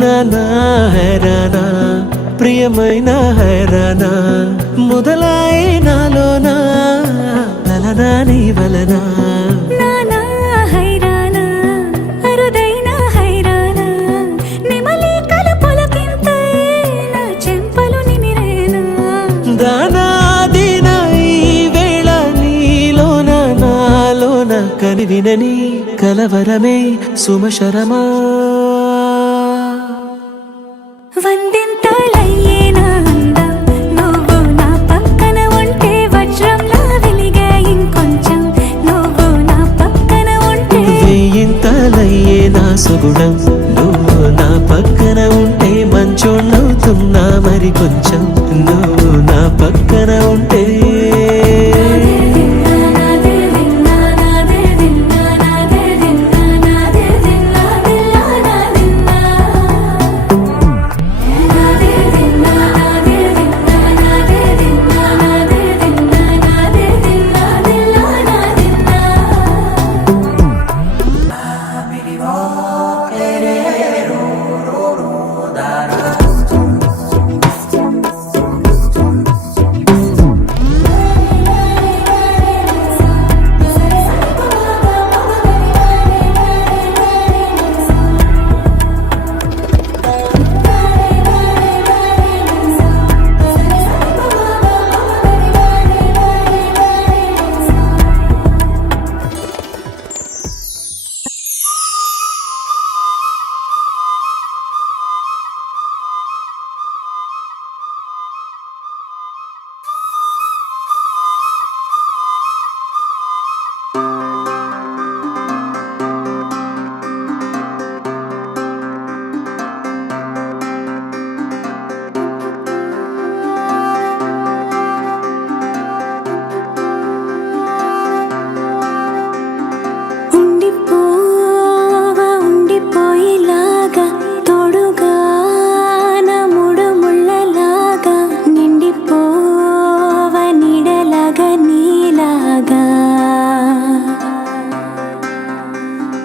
నానా హైరానా ప్రియమైన హైరానా మొదలాయి నాలోనా లలనా నీ వలనా నానా హైరానా అరుదైన హైరానా నెమలి కలుపులకింతై నా చెంపలు నిమిరేనా దానాదిన ఈ వేళ నీలోన నాలోన కనివినని కలవరమే సుమశరమా వందింతలయ్యేనా అందం నువ్వు నా పక్కన ఉంటే వజ్రంలా వెలిగే ఇంకొంచెం నువ్వు నా పక్కన ఉంటే వేయింతలయ్యే నా సుగుణం నువ్వు నా పక్కన ఉంటే మంచోళ్ళవుతున్నా మరి కొంచెం నువ్వు నా పక్కన ఉంటే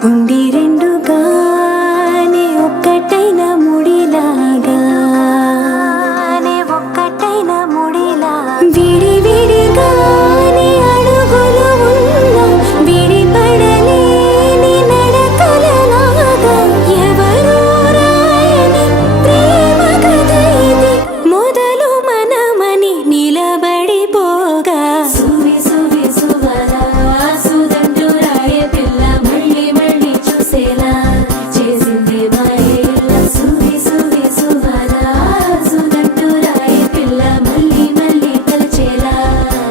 ఉండి రెండుగానే ఒక్కటైన ముడిలాగా విడి విడిగానే అడుగులు ఉన్న విడిపడలేని నడకలలాగా ఎవరూ రాయని ప్రేమ కథ ఇది మొదలు మనమని నిలబడిపోగా సువి సువి సువరా సుదండు రాయ పిల్ల మళ్ళీ మళ్ళీ చూసేలా చేసింది మాయేల సువి సువి సువరా సుదండు రాయ పిల్ల మళ్ళీ మళ్ళీ తలచేలా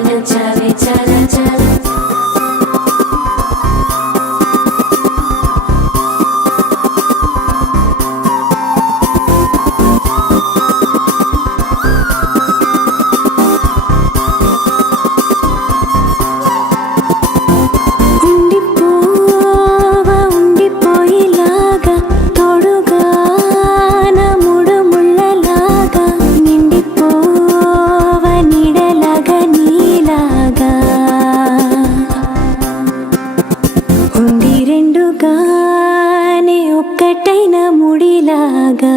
నచ్చావే చాలా చాలా ఉండిపోయేలాగా తోడుగా నా మూడు ముళ్ళలాగా నిండిపోవ నీడలాగా నీలాగా ఉండి రెండుగానే ఒక్కటైన ముడిలాగా